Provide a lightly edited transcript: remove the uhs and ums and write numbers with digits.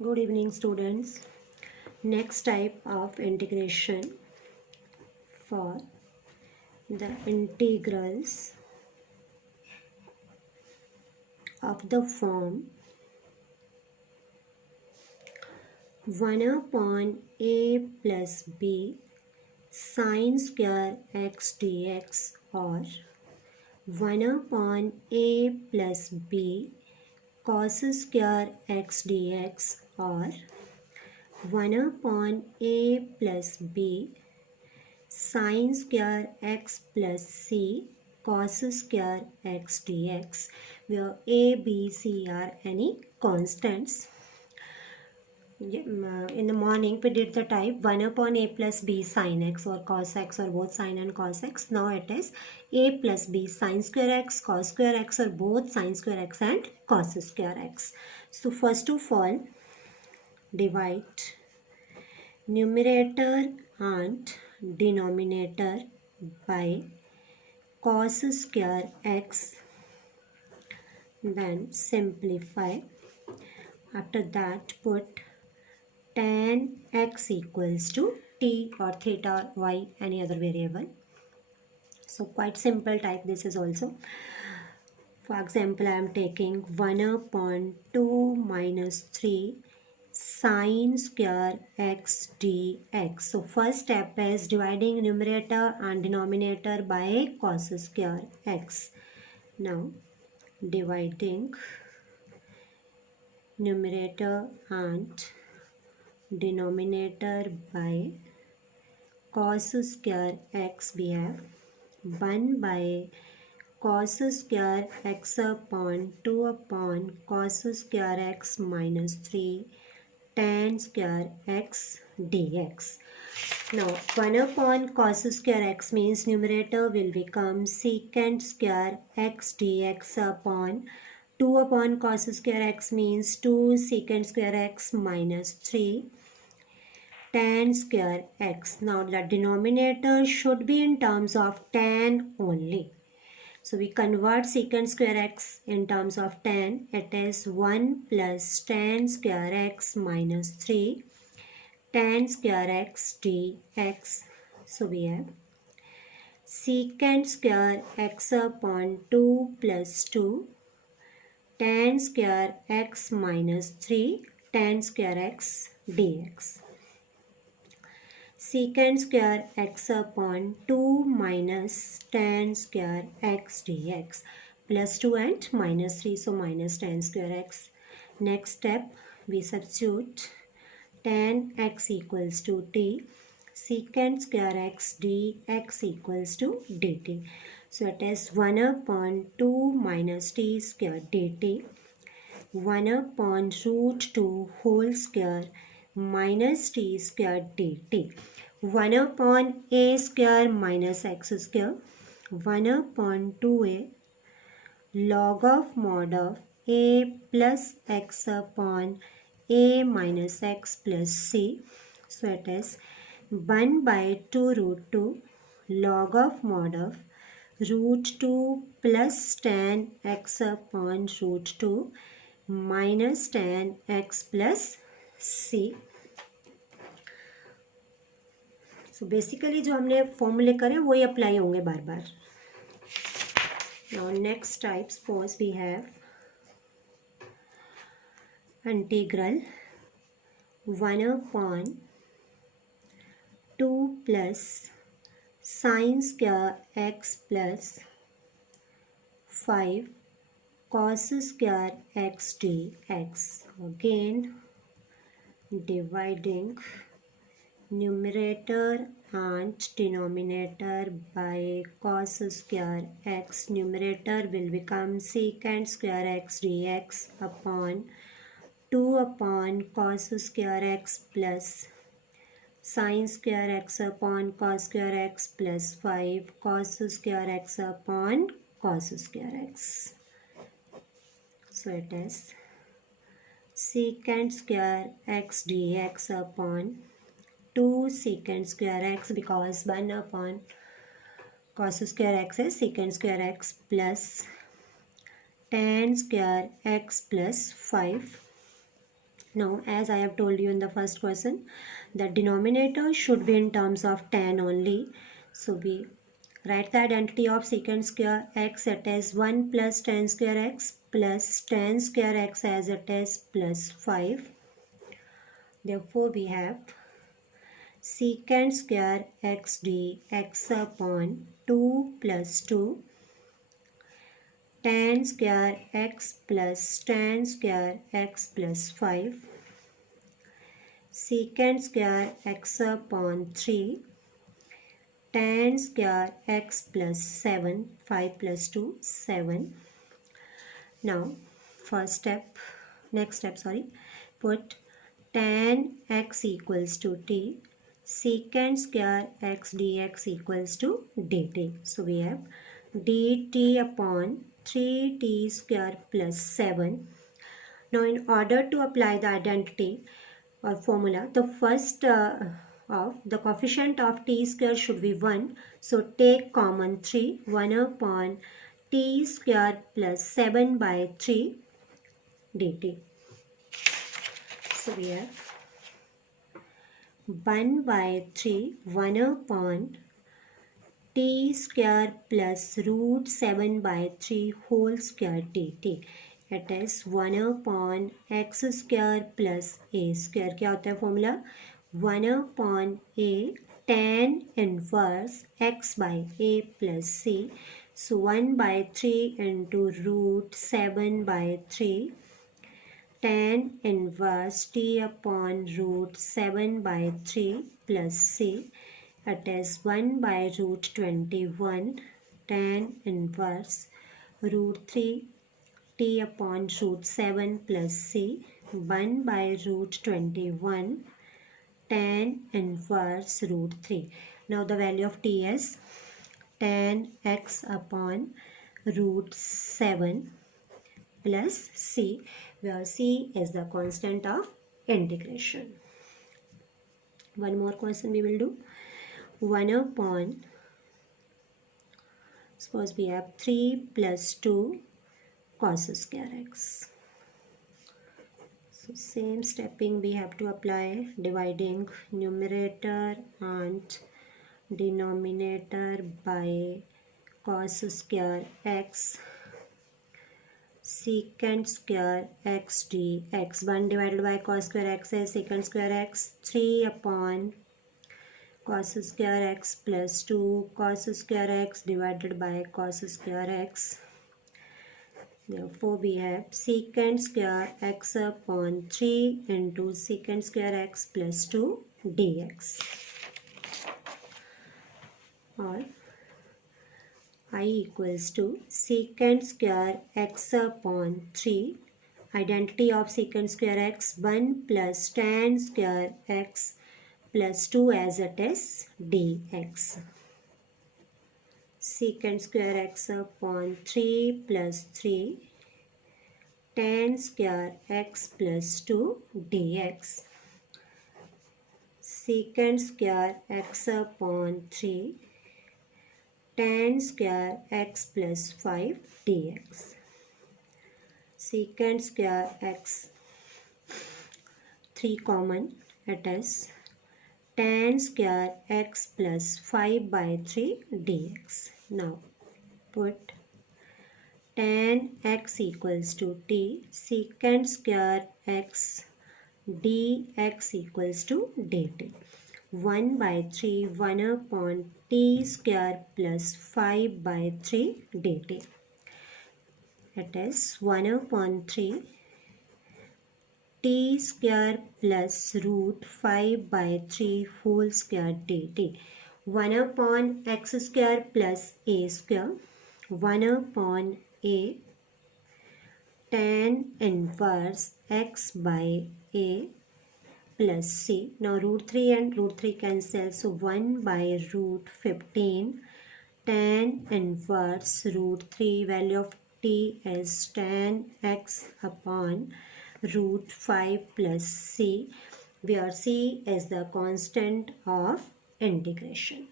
Good evening, students. Next type of integration for the integrals of the form 1 upon a plus b sine square x dx or 1 upon a plus b cos square x dx or 1 upon a plus b sine square x plus c cos square x dx, where a, b, c are any constants. In the morning we did the type 1 upon a plus b sine x or cos x or both sine and cos x. Now it is a plus b sine square x, cos square x or both sine square x and cos square x. So first of all, divide numerator and denominator by cos square x, then simplify. After that put tan x equals to t or theta or y, any other variable. So quite simple type this is also. For example, I am taking 1 upon 2 minus 3 sine square x dx. So first step is dividing numerator and denominator by cos square x. Now dividing numerator and denominator by cos square x, we have 1 by cos square x upon 2 upon cos square x minus 3 tan square x dx. Now 1 upon cos square x means numerator will become secant square x dx upon 2 upon cos square x means 2 secant square x minus 3 tan square x. Now the denominator should be in terms of tan only. So we convert secant square x in terms of tan. It is 1 plus tan square x minus 3 tan square x dx. So we have secant square x upon 2 plus 2 tan square x minus 3 tan square x dx. Secant square x upon 2 minus tan square x dx, plus 2 and minus 3, so minus tan square x. Next step, we substitute tan x equals to t, secant square x dx equals to dt. So it is 1 upon 2 minus t square dt, 1 upon root 2 whole square minus t square dt, 1 upon a square minus x square, 1 upon 2a log of mod of a plus x upon a minus x plus c. So it is 1 by 2 root 2 log of mod of root 2 plus tan x upon root 2 minus tan x plus c. So basically जो हमने फॉर्मूले करे वही apply होंगे बार बार. Now next type, suppose we have integral 1 upon 2 plus sine square x plus 5 cos square x dx. Again dividing numerator and denominator by cos square x. Numerator will become secant square x dx upon 2 upon cos square x plus sine square x upon cos square x plus 5 cos square x upon cos square x. So it is secant square x dx upon 2 secant square x, because 1 upon cos square x is secant square x plus tan square x plus 5. Now, as I have told you in the first question, the denominator should be in terms of tan only. So we write the identity of secant square x as 1 plus tan square x plus tan square x as it is plus 5. Therefore, we have secant square x d x upon 2 plus 2 tan square x plus tan square x plus 5 secant square x upon 3 tan square x plus 7 5 plus 2 7. Now next step put tan x equals to t secant square x dx equals to dt. So we have dt upon 3t square plus 7. Now in order to apply the identity or formula, the first of the coefficient of t square should be 1. So take common 3, 1 upon t square plus 7 by 3 dt. So we have 1 by 3, 1 upon t square plus root 7 by 3 whole square dt. It is 1 upon x square plus a square. क्या होता है formula 1 upon a tan inverse x by a plus c. So 1 by 3 into root 7 by 3 tan inverse t upon root 7 by 3 plus c. It is 1 by root 21 tan inverse root 3 t upon root 7 plus c 1 by root 21 tan inverse root 3. Now the value of t is tan x upon root 7 plus c, where c is the constant of integration. One more question we will do. 1 upon, suppose we have 3 plus 2 cos square x. So same stepping we have to apply, dividing numerator and denominator by cos square x secant square x dx. 1 divided by cos square x is secant square x. 3 upon cos square x plus 2 cos square x divided by cos square x. Therefore, we have secant square x upon 3 into secant square x plus 2 dx. Or I equals to secant square x upon 3, identity of secant square x, 1 plus tan square x plus 2 as it is dx. Secant square x upon 3 plus 3 tan square x plus 2 dx. Secant square x upon 3 tan square x plus 5 dx. Secant square x 3 common, it is tan square x plus 5 by 3 dx. Now put tan x equals to t secant square x dx equals to dt. 1 by 3 1 upon t square plus 5 by 3 dt. It is 1 upon 3 t square plus root 5 by 3 whole square dt. 1 upon x square plus a square 1 upon a tan inverse x by a plus c. Now root 3 and root 3 cancel, so 1 by root 15 tan inverse root 3, value of t is tan x upon root 5 plus c, where c is the constant of integration.